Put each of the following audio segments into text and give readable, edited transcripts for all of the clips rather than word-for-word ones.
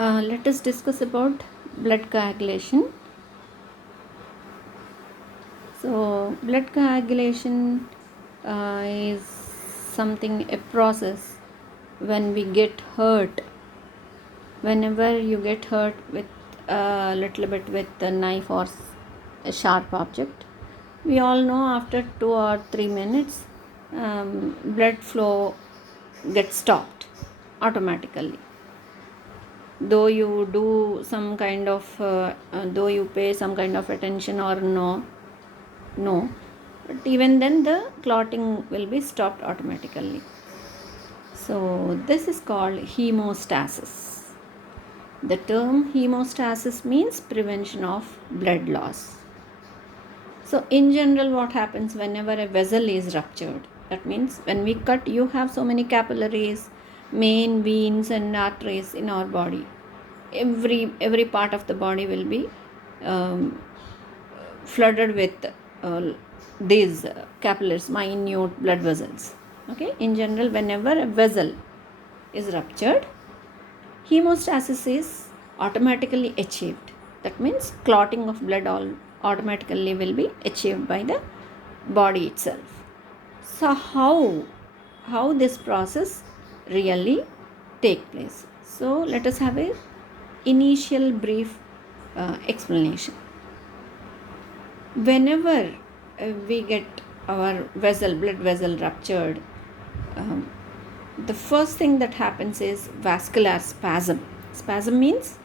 Let us discuss about blood coagulation. So, blood coagulation is something, a process when we get hurt. Whenever you get hurt with a little bit with a knife or a sharp object, we all know after 2 or 3 minutes, blood flow gets stopped automatically. Though you do some kind of though you pay some kind of attention or no, but even then the clotting will be stopped automatically. So this is called hemostasis. The term hemostasis means prevention of blood loss. So in general, what happens whenever a vessel is ruptured, that means when we cut, you have so many capillaries, main veins and arteries in our body. Every part of the body will be flooded with these capillaries, minute blood vessels. Okay, in general, whenever a vessel is ruptured, hemostasis is automatically achieved. That means clotting of blood automatically will be achieved by the body itself. So how this process really take place? So let us have a initial brief explanation. Whenever we get our blood vessel ruptured, the first thing that happens is vascular spasm. Spasm means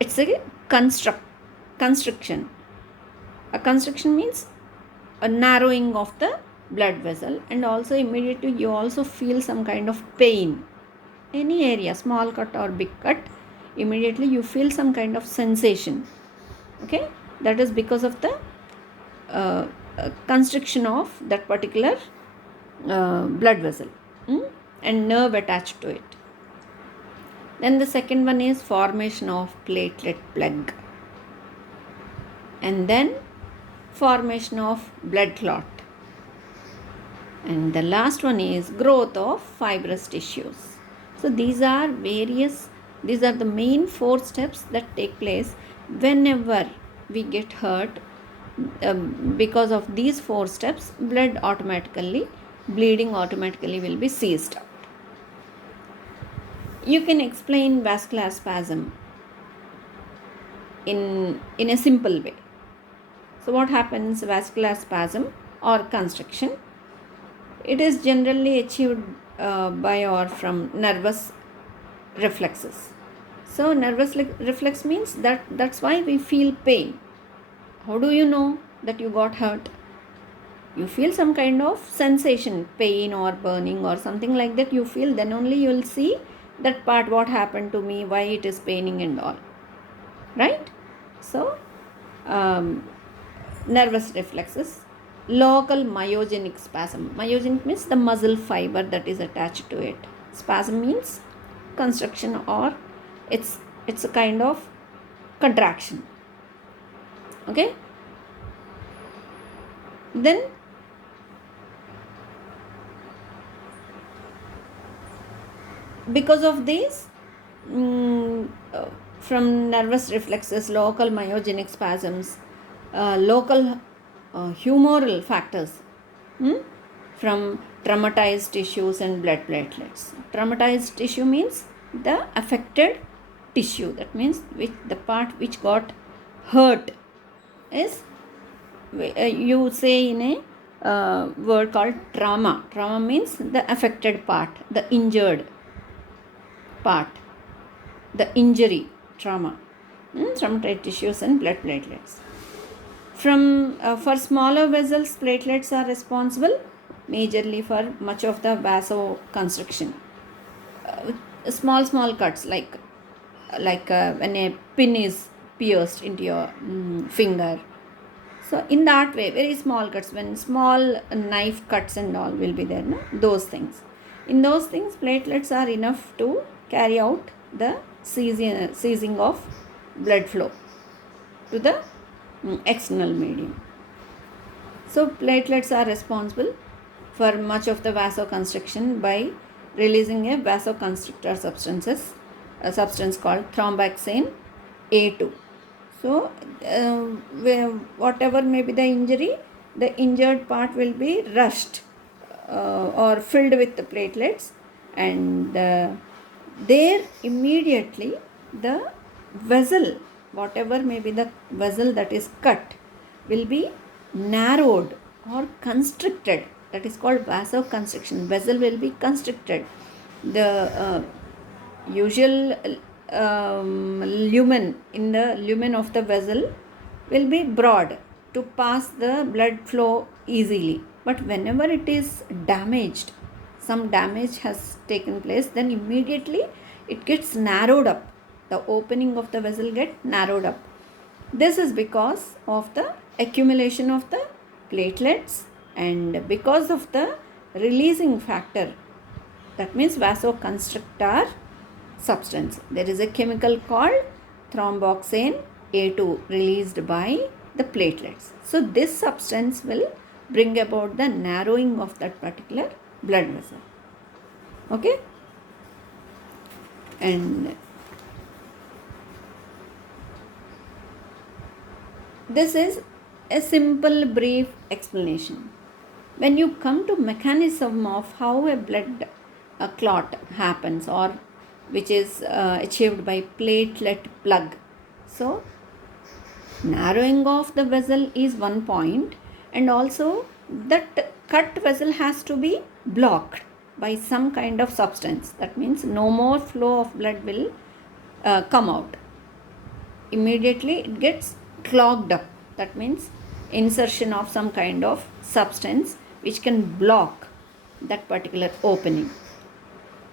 it's a constriction. A constriction means a narrowing of the blood vessel, and also immediately you also feel some kind of pain. Any area, small cut or big cut, immediately you feel some kind of sensation. Okay, that is because of the constriction of that particular blood vessel and nerve attached to it. Then the second one is formation of platelet plug, and then formation of blood clot, and the last one is growth of fibrous tissues. So these are the main 4 steps that take place whenever we get hurt. Because of these 4 steps, bleeding automatically will be ceased out. You can explain vascular spasm in a simple way. So what happens? Vascular spasm or constriction, it is generally achieved by or from nervous reflexes. So nervous reflex means that's why we feel pain. How do you know that you got hurt? You feel some kind of sensation, pain or burning or something like that you feel, then only you will see that part, what happened to me, why it is paining and all, right? So nervous reflexes. Local myogenic spasm. Myogenic means the muscle fiber that is attached to it. Spasm means constriction, or it's a kind of contraction. Okay, then because of this, from nervous reflexes, local myogenic spasms, local humoral factors from traumatized tissues and blood platelets. Traumatized tissue means the affected tissue, that means the part which got hurt is, you say in a word called trauma. Trauma means the affected part, the injured part, the injury, trauma. Traumatized tissues and blood platelets. For smaller vessels, platelets are responsible majorly for much of the vasoconstriction. Small cuts, like when a pin is pierced into your finger. So in that way, very small cuts, when small knife cuts and all will be there, no? Those things. In those things, platelets are enough to carry out the seizing of blood flow to the external medium. So platelets are responsible for much of the vasoconstriction by releasing a vasoconstrictor substances a substance called thromboxane A2. So, whatever may be the injury, the injured part will be rushed or filled with the platelets, and there immediately the vessel, whatever may be the vessel that is cut, will be narrowed or constricted. That is called vasoconstriction. Vessel will be constricted. The usual lumen in the lumen of the vessel will be broad to pass the blood flow easily. But whenever it is damaged, some damage has taken place, then immediately it gets narrowed up. The opening of the vessel gets narrowed up. This is because of the accumulation of the platelets and because of the releasing factor, that means vasoconstrictor substance. There is a chemical called thromboxane A2 released by the platelets. So this substance will bring about the narrowing of that particular blood vessel. Okay? And this is a simple brief explanation. When you come to mechanism of how a blood clot happens, or which is achieved by platelet plug. So narrowing of the vessel is one point, and also that cut vessel has to be blocked by some kind of substance. That means no more flow of blood will come out. Immediately it gets clogged up. That means insertion of some kind of substance which can block that particular opening.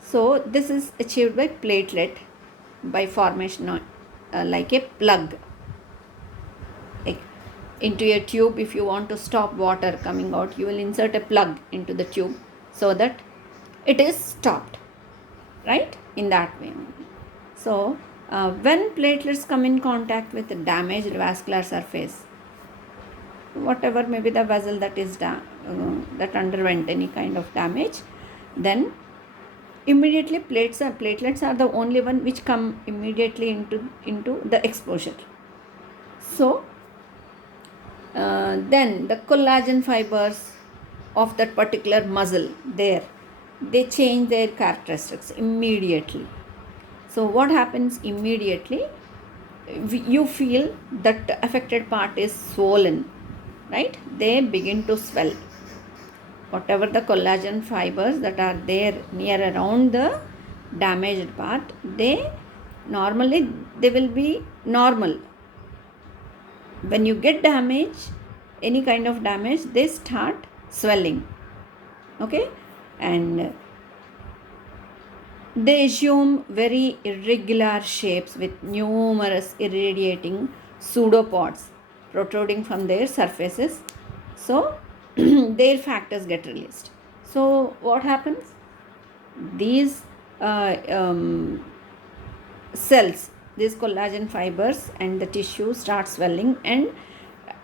So this is achieved by platelet by formation of, like a plug. Like into a tube, if you want to stop water coming out, you will insert a plug into the tube so that it is stopped, right? In that way. So when platelets come in contact with a damaged vascular surface, whatever may be the vessel that is that underwent any kind of damage, then immediately platelets are the only one which come immediately into the exposure. So then the collagen fibers of that particular muscle there, they change their characteristics immediately. So what happens immediately? You feel that affected part is swollen, right? They begin to swell. Whatever the collagen fibers that are there near around the damaged part, they will be normal. When you get damage, any kind of damage, they start swelling. Okay? And they assume very irregular shapes with numerous irradiating pseudopods protruding from their surfaces. So their factors get released. So what happens? These cells, these collagen fibers and the tissue start swelling, and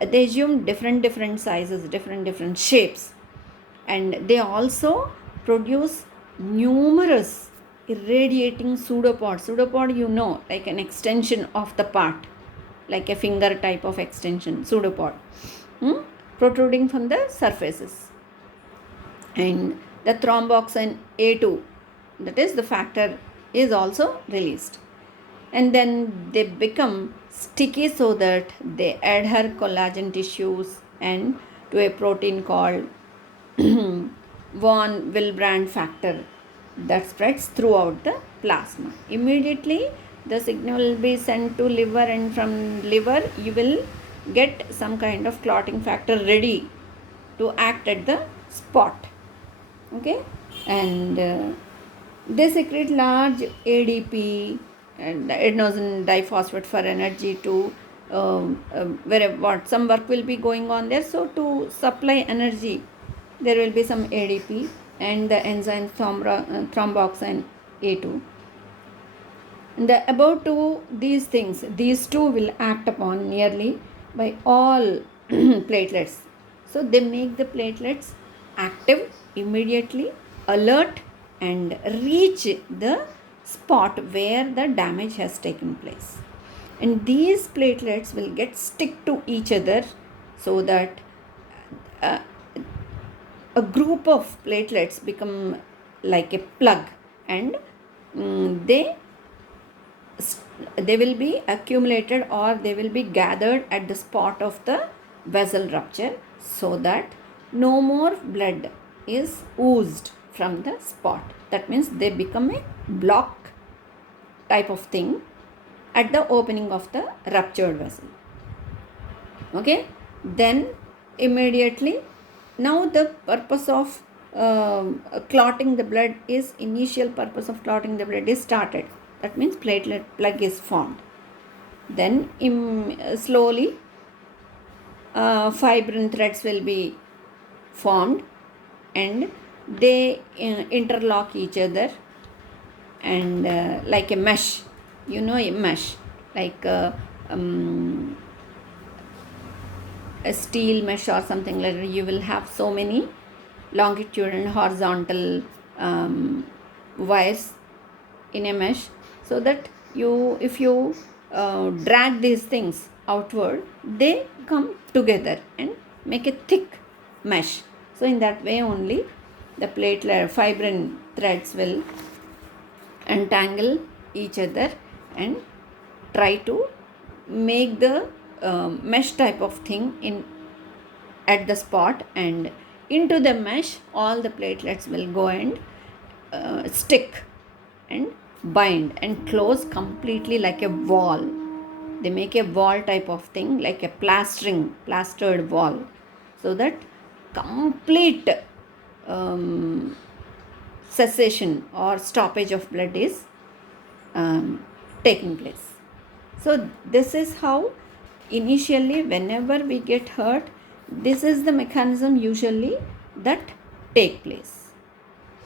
they assume different sizes, different shapes, and they also produce numerous irradiating pseudopods. Pseudopod, like an extension of the part, like a finger type of extension, pseudopod, protruding from the surfaces. And the thromboxane A2, that is the factor, is also released. And then they become sticky so that they adhere collagen tissues and to a protein called von Willebrand factor that spreads throughout the plasma. Immediately the signal will be sent to liver, and from liver you will get some kind of clotting factor ready to act at the spot. Okay? And they secrete large ADP and adenosine diphosphate for energy to some work will be going on there. So to supply energy, there will be some ADP and the enzyme thromboxane A2. And the above two, these two will act upon nearly by all platelets. So they make the platelets active immediately, alert, and reach the spot where the damage has taken place. And these platelets will get stick to each other, so that uh, a group of platelets become like a plug, and they will be accumulated, or they will be gathered at the spot of the vessel rupture, so that no more blood is oozed from the spot. That means they become a block type of thing at the opening of the ruptured vessel. Okay, then immediately, now the purpose of clotting the blood is, initial purpose of clotting the blood is started. That means platelet plug is formed. Then slowly fibrin threads will be formed, and they interlock each other, and like a mesh, a mesh, like a steel mesh or something like that. You will have so many longitudinal and horizontal wires in a mesh, so that if you drag these things outward, they come together and make a thick mesh. So in that way only the platelet fibrin threads will untangle each other and try to make the mesh type of thing at the spot, and into the mesh all the platelets will go and stick and bind and close completely like a wall. They make a wall type of thing, like a plastered wall, so that complete cessation or stoppage of blood is taking place. So this is how initially, whenever we get hurt, this is the mechanism usually that take place.